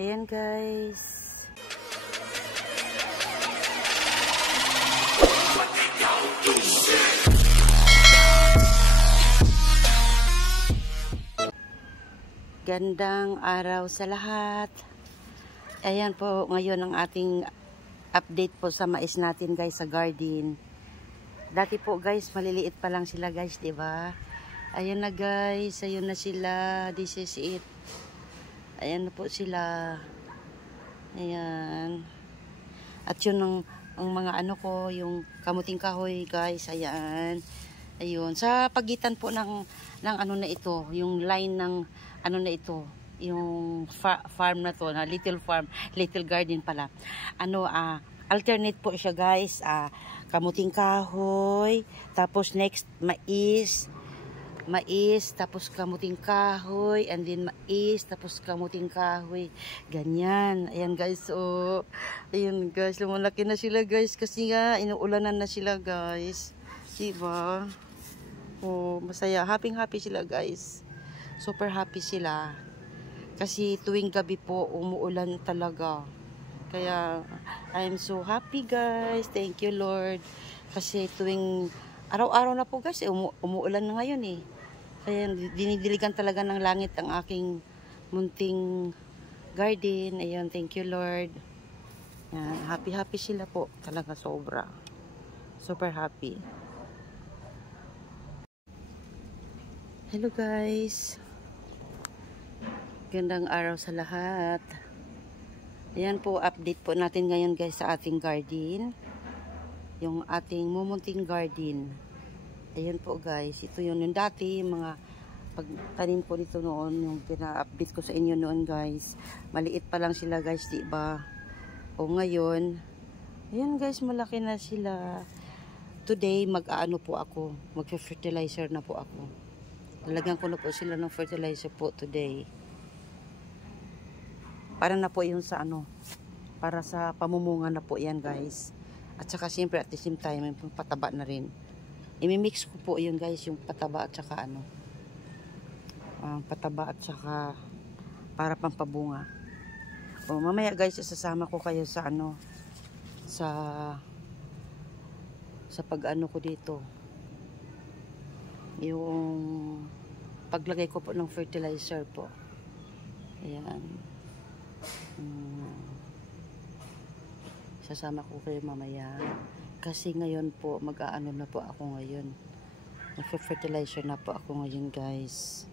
Ayan guys. Gandang araw sa lahat. Ayan po ngayon ang ating update po sa mais natin guys sa garden. Dati po guys maliliit pa lang sila guys, 'di ba? Ayan na guys, ayun na sila. This is it. Ayan na po sila. Ayan. At yun ang mga ano ko, yung kamuting kahoy guys. Ayan. Ayun. Sa pagitan po ng ano na ito, yung line ng ano na ito, yung farm na to, na little farm, little garden pala. Ano, alternate po siya guys. Kamuting kahoy, tapos next mais, tapos kamuting kahoy, and then mais, tapos kamuting kahoy. Ganyan. Ayan guys, oh. Ayan guys, lumalaki na sila guys kasi nga inuulanan na sila guys. Diba? Oh, masaya. Happy sila guys. Super happy sila. Kasi tuwing gabi po umuulan talaga. Kaya I'm so happy guys. Thank you Lord. Kasi tuwing araw-araw na po guys, umuulan na ngayon eh. Kaya dinidiligan talaga ng langit ang aking munting garden. Ayun, thank you Lord. Yan, happy sila po. Talaga sobra. Super happy. Hello guys. Gandang araw sa lahat. Ayan po, update po natin ngayon guys sa ating garden. Yung ating mumunting garden. Ayan po guys, ito yun yung dati, mga pagtanim ko dito noon, yung pina-update ko sa inyo noon guys. Maliit pa lang sila guys, diba? O ngayon, ayan guys, malaki na sila. Today, mag-aano po ako, mag-fertilizer na po ako. Lalagyan ko na po sila ng fertilizer po today. Para na po yun sa ano, para sa pamumunga na po yan guys. At saka siyempre at the same time, yung pataba na rin. I-mix ko po yun guys, yung pataba at saka ano. Pataba at saka para pampabunga. O mamaya guys, isasama ko kayo sa ano, sa pag-ano ko dito. Yung paglagay ko po ng fertilizer po. Ayan. Sasama ko kayo mamaya. Kasi ngayon po, mag-aano na po ako ngayon. Nag-fertilizer na po ako ngayon guys.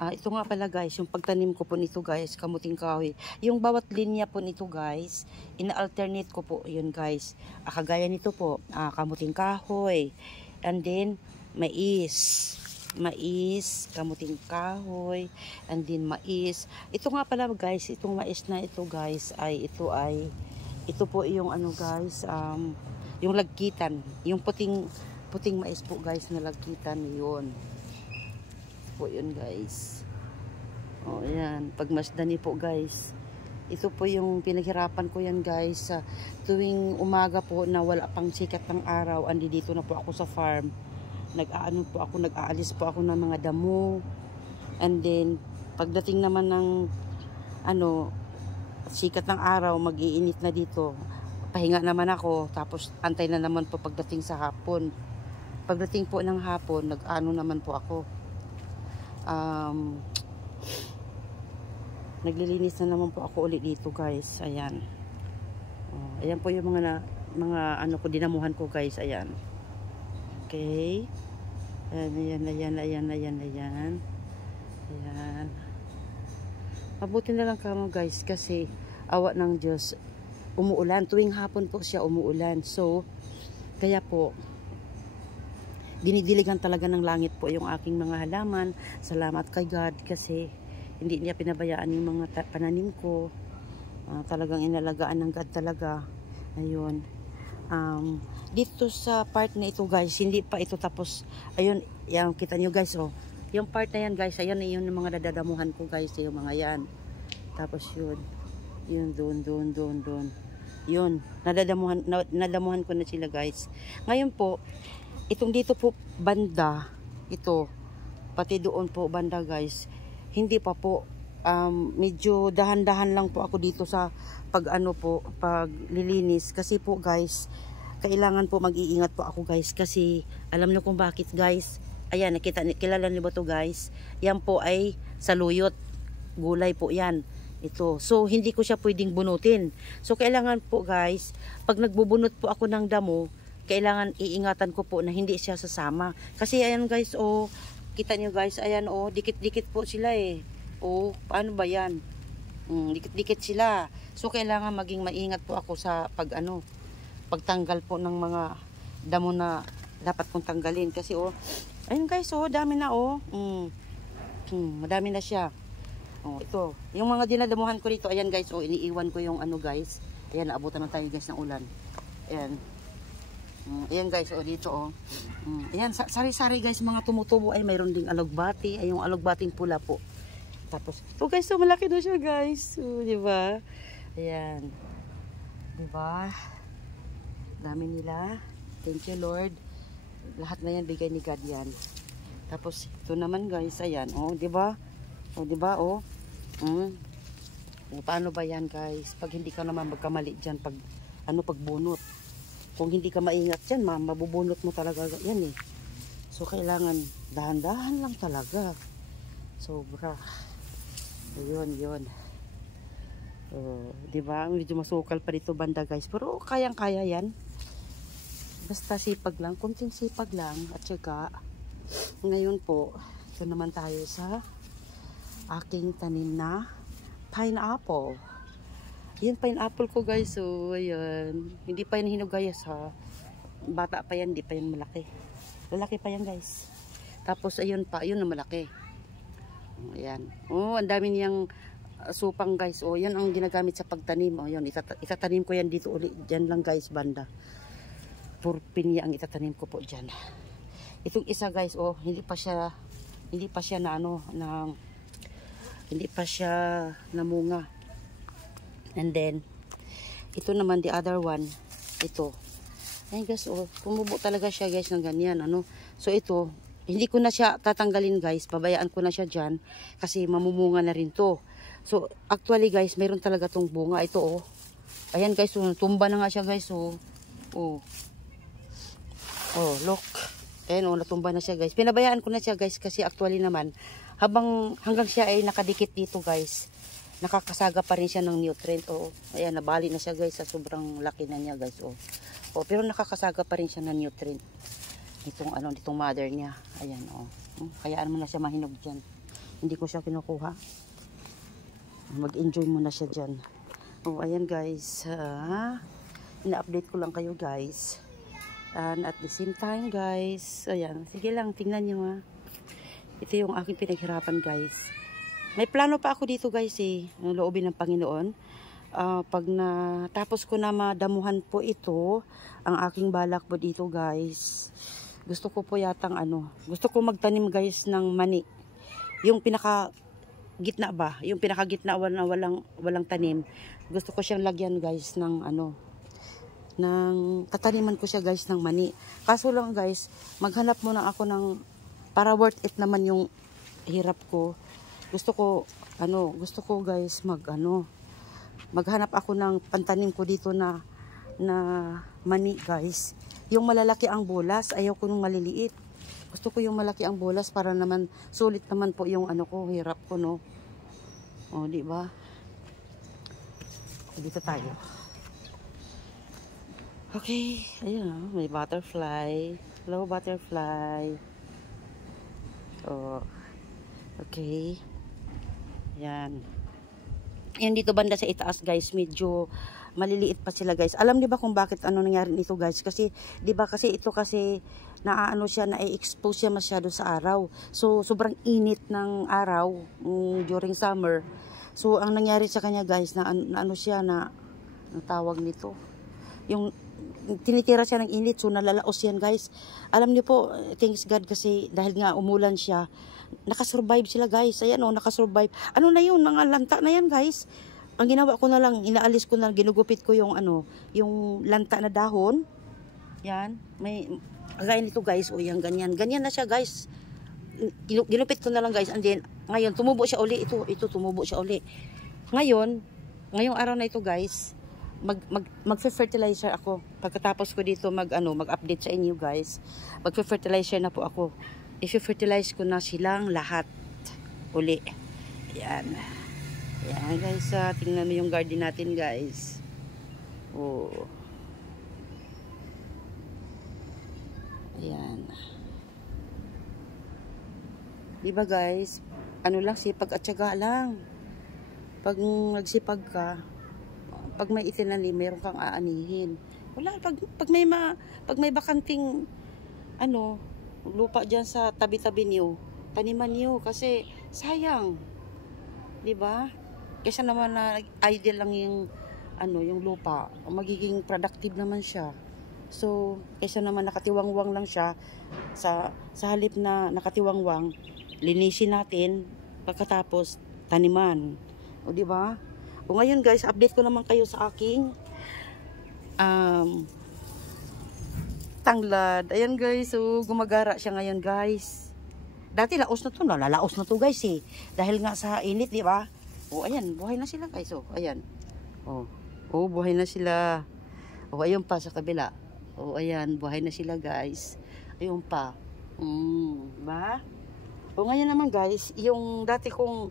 Ito nga pala guys, yung pagtanim ko po nito guys, kamuting kahoy. Yung bawat linya po nito guys, ina-alternate ko po yun guys. Kagaya nito po, kamuting kahoy. And then, mais, kamuting kahoy, and then mais. Ito nga pala guys, itong mais na ito guys, ito po yung ano guys, yung lagkitan, yung puting mais po guys na lagkitan, yun po yun guys. O yan, pagmasdani po guys. Ito po yung pinaghirapan ko yan guys, tuwing umaga po na wala pang sikat ng araw, andi dito na po ako sa farm. Nag-aalis po ako ng mga damo. And then, pagdating naman ng ano, sikat ng araw, mag-iinit na dito. Pahinga naman ako, tapos antay na naman po pagdating sa hapon. Pagdating po ng hapon, nag-ano naman po ako. Naglilinis na naman po ako ulit dito guys. Ayan. Ayan po yung mga ano ko, dinamuhan ko guys. Ayan. Okay. Ayan. Mabuti na lang kamo guys kasi awa ng Diyos, umuulan. Tuwing hapon po siya umuulan. So, kaya po, dinidiligan talaga ng langit po yung aking mga halaman. Salamat kay God kasi hindi niya pinabayaan yung mga pananim ko. Talagang inalagaan ng God talaga. Ayun. Dito sa part na ito guys, hindi pa ito tapos. Ayun, yan, kita nyo guys, oh. Yung part na yan guys, ayan yung mga nadadamuhan ko guys, yung mga yan. Tapos yun doon. Yun, nadamuhan ko na sila guys. Ngayon po, itong dito po banda, ito, pati doon po banda guys, hindi pa po. Medyo dahan-dahan lang po ako dito sa pag paglilinis kasi po guys, kailangan po mag-iingat po ako guys kasi alam niyo kung bakit guys. Ayan, kilala niyo ba to guys? Yan po ay saluyot, gulay po yan. Ito. So hindi ko siya pwedeng bunutin. So kailangan po guys, pag nagbubunot po ako ng damo, kailangan iingatan ko po na hindi siya sasama. Kasi ayan guys, oh, kita niyo guys, ayan oh, dikit-dikit po sila eh. Oh, paano ba yan? Dikit-dikit sila. So, kailangan maging maingat po ako sa pagtanggal po ng mga damo na dapat kong tanggalin. Kasi, oh, ayun guys, oh, dami na, oh. Madami na siya. Oh, ito. Yung mga dinadamuhan ko dito, ayan guys, oh, iniiwan ko yung guys. Ayan, naabutan na tayo guys ng ulan. Ayan. Ayan guys, oh, dito, oh. Ayan, sari-sari guys, mga tumutubo ay mayroon ding alugbati. Ay, yung alugbating pula po. Tapos, oh guys, so malaki na siya guys. So, di ba? Ayan. Di ba? Dami nila. Thank you Lord. Lahat na yan bigay ni God yan. Tapos, ito naman guys, ayan. Oh, di ba? Oh, di ba? Oh. Paano ba yan guys? Pag hindi ka naman magkamali diyan pag pagbunot. Kung hindi ka maingat diyan, mabubunot mo talaga yan eh. So, kailangan dahan-dahan lang talaga. Sobra. Yun. Di ba? Medyo masukal pa dito banda guys. Pero kayang-kaya yan. Basta sipag lang. Kunting sipag lang. At saka, ngayon po, ito naman tayo sa aking tanim na pineapple. Yan pineapple ko guys. So, ayan. Hindi pa yan hinugayas ha. Bata pa yan. Hindi pa yan malaki. Lalaki pa yan guys. Tapos, ayun pa. Ayun na malaki. Ayan. Oh, ang dami niyang supang guys. Oh, yan ang ginagamit sa pagtanim. Oh, yun. Itatanim ko yan dito ulit. Diyan lang guys, banda. Purpinya ang itatanim ko po diyan. Itong isa guys, oh, hindi pa siya namunga. And then, ito naman the other one. Ito. Ayan guys, oh, tumubo talaga siya guys ng ganyan. So ito, hindi ko na siya tatanggalin guys. Pabayaan ko na siya dyan. Kasi mamumunga na rin to. So, actually guys, mayroon talaga tong bunga. Ito oh. Ayan guys, oh, tumba na nga siya guys. Oh. Oh, look. Ayan oh, natumba na siya guys. Pinabayaan ko na siya guys. Kasi actually naman, hanggang siya ay nakadikit dito guys, nakakasaga pa rin siya ng nutrient. Oh, ayan, nabali na siya guys. Sa sobrang laki na niya guys. Oh, pero nakakasaga pa rin siya ng nutrient. Itong mother niya. Ayan, oh. Kayaan mo na siya mahinog dyan. Hindi ko siya kinukuha. Mag-enjoy mo na siya dyan. Oh, ayan guys. Ina-update ko lang kayo guys. And at the same time guys, ayan. Sige lang, tingnan nyo ha. Ito yung aking pinaghirapan guys. May plano pa ako dito guys eh. Ang loobin ng Panginoon. Pag natapos ko na madamuhan po ito, ang aking balak po dito guys, gusto ko po yatang gusto ko magtanim guys ng mani. Yung pinaka gitna ba? Yung pinaka gitna na walang tanim. Gusto ko siyang lagyan guys ng tataniman ko siya guys ng mani. Kaso lang guys, maghanap muna ako ng para worth it naman yung hirap ko. Gusto ko guys maghanap ako ng pantanim ko dito na mani guys. Yung malalaki ang bulas, ayaw ko nung maliliit. Gusto ko yung malaki ang bulas para naman sulit naman po yung hirap ko no. Oh, di ba? Dito tayo. Okay, ayun may butterfly. Hello butterfly. Oh. Okay. Yan. Yan dito banda sa itaas guys, medyo maliliit pa sila guys. Alam niyo ba kung bakit nangyari nito guys? Kasi, di ba kasi ito kasi siya, na-expose siya masyado sa araw. So, sobrang init ng araw during summer. So, ang nangyari sa kanya guys, ang tawag nito? Yung tinitira siya ng init, so nalalaos yan guys. Alam niyo po, thanks God kasi dahil nga umulan siya, nakasurvive sila guys. Ayan nakasurvive. Na yun, mga lanta na yan guys. Ang ginawa ko na lang, inaalis ko na, ginugupit ko yung yung lanta na dahon. Yan, may gaya nito guys, o yan ganyan. Ganyan na siya guys. ginupit ko na lang guys, and then ngayon tumubo siya uli. Ito tumubo siya uli. Ngayong araw na ito guys, mag-fertilizer ako. Pagkatapos ko dito mag-update sa inyo guys, mag-fertilizer na po ako. I-fertilize ko na silang lahat uli. Yan. Yan guys, tingnan mo yung garden natin guys. Oh. Ayan. Diba guys? Ano lang, sipag at syaga lang. Pag nagsipag ka, pag may itinanim, meron kang aanihin. Wala, pag may bakanting lupa dyan sa tabi-tabi niyo, taniman niyo kasi sayang. 'Di ba? Kaysa naman na idle lang yung lupa, magiging productive naman siya. So, kaysa naman nakatiwangwang lang siya, sa halip na nakatiwangwang, linisin natin pagkatapos taniman. O di ba? O ngayon guys, update ko naman kayo sa aking tanglad. Ayan guys, so gumagara siya ngayon guys. Dati laos na to, nalalaos na to guys eh. Dahil nga sa init, di ba? O ayan, buhay na sila guys. O ayan. O buhay na sila. O ayun pa sa kabila. O ayan, buhay na sila guys. Ayun pa. Diba? O ngayon naman guys, yung dati kong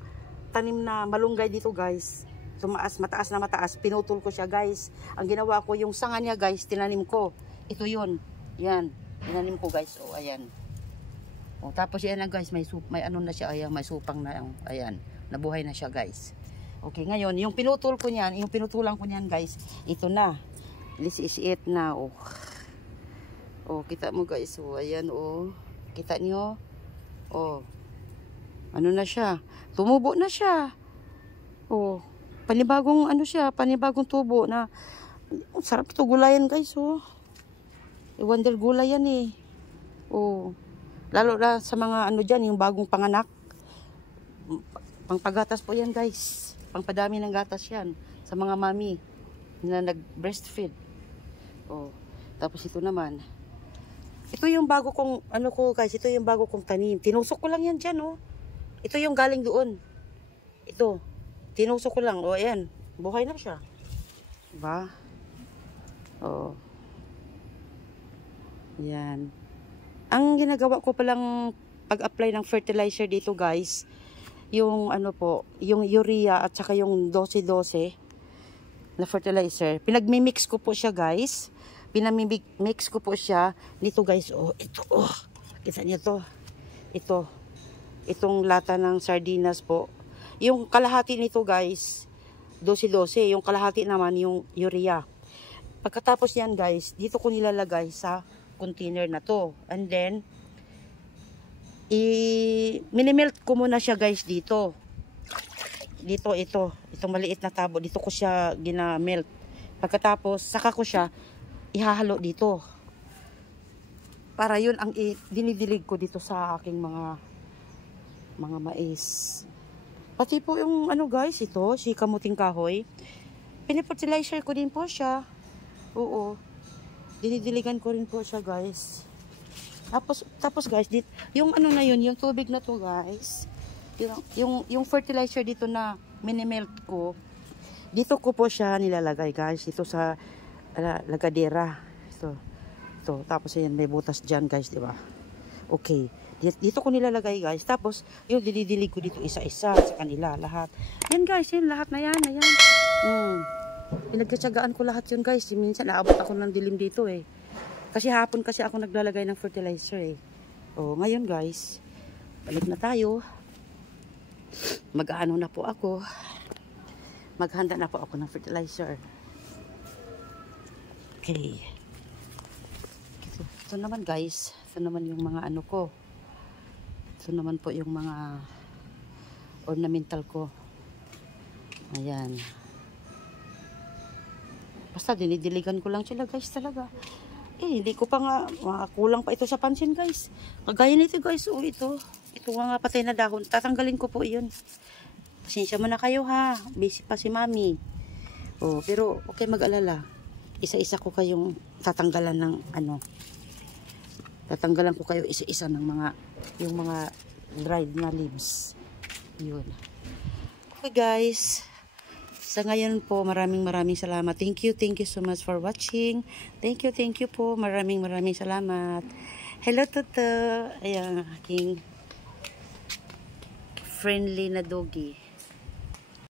tanim na malunggay dito guys, mataas na mataas, pinutol ko siya guys. Ang ginawa ko, yung sanga niya guys, tinanim ko. Ito yun. Yan, tinanim ko guys. O ayan. O tapos yan na guys, may ano na siya, ayan, may supang na, ayan, nabuhay na siya guys. Okay, ngayon, yung pinutulan ko niyan guys, ito na. This is it na. O, kita mo guys. O, ayan o. Kita niyo? O, ano na siya? Tumubo na siya. O, panibagong panibagong tubo na. Sarap ito gulayan guys. O, wonder gulay yan eh. O, lalo na sa mga dyan, yung bagong panganak. Pangpagatas po yan guys. Pangpadami ng gatas yan. Sa mga mami na nag-breastfeed. O, tapos ito naman. Ito yung bago kong, guys, ito yung bago kong tanim. Tinusok ko lang yan dyan, oh. Ito yung galing doon. Ito. Tinusok ko lang. O, ayan. Buhay na siya. Diba? O. Yan. Ang ginagawa ko palang pag-apply ng fertilizer dito, guys, yung yung urea at saka yung 12-12 na fertilizer. Pinagmi-mix ko po siya, guys. Pinamimix ko po siya nito guys. Oh, ito. Oh. Kita niyo to. Ito. Itong lata ng sardinas po. Yung kalahati nito guys, 12-12. Yung kalahati naman yung urea. Pagkatapos yan guys, dito ko nilalagay sa container na to. And then, minimelt ko muna siya guys dito. Dito, ito. Itong maliit na tabo. Dito ko siya ginamelt. Pagkatapos, saka ko siya ihahalo dito. Para yun ang dinidilig ko dito sa aking mga mais. Pati po yung guys, ito, si kamuting kahoy. Pinifertilizer ko din po siya. Oo. Dinidiligan ko rin po siya guys. Tapos guys, yung na yun, yung tubig na to guys. Yung fertilizer dito na minimelt ko. Dito ko po siya nilalagay guys. Dito sa lagadera. Ito. Tapos ayan, may butas dyan guys, di ba? Okay. Dito ko nilalagay guys. Tapos, yung dinidilig ko dito isa-isa sa kanila, lahat. Yan guys, yan, lahat na yan. Ayan. Pinagkatsagaan ko lahat yun guys. Minsan, naabot ako ng dilim dito eh. Kasi hapon kasi ako naglalagay ng fertilizer eh. O, ngayon guys, balik na tayo. Mag-ano na po ako. Maghanda na po ako ng fertilizer. Okay. Ito naman guys. Ito naman yung mga ko. Ito naman po yung mga ornamental ko. Ayan. Basta dinidiligan ko lang sila guys talaga. Hindi ko pa nga, kulang pa ito sa pansin guys. Kagaya nito guys. Ito nga patay na dahon. Tatanggalin ko po yun. Pasensya mo na kayo ha. Busy pa si mami. Pero okay mag-alala. Isa-isa ko kayong tatanggalan ng tatanggalan ko kayo isa-isa ng yung mga dried na leaves. Yun. Okay guys. Sa ngayon po, maraming salamat. Thank you so much for watching. Thank you po. Maraming salamat. Hello Toto. Ayan, aking friendly na doggy.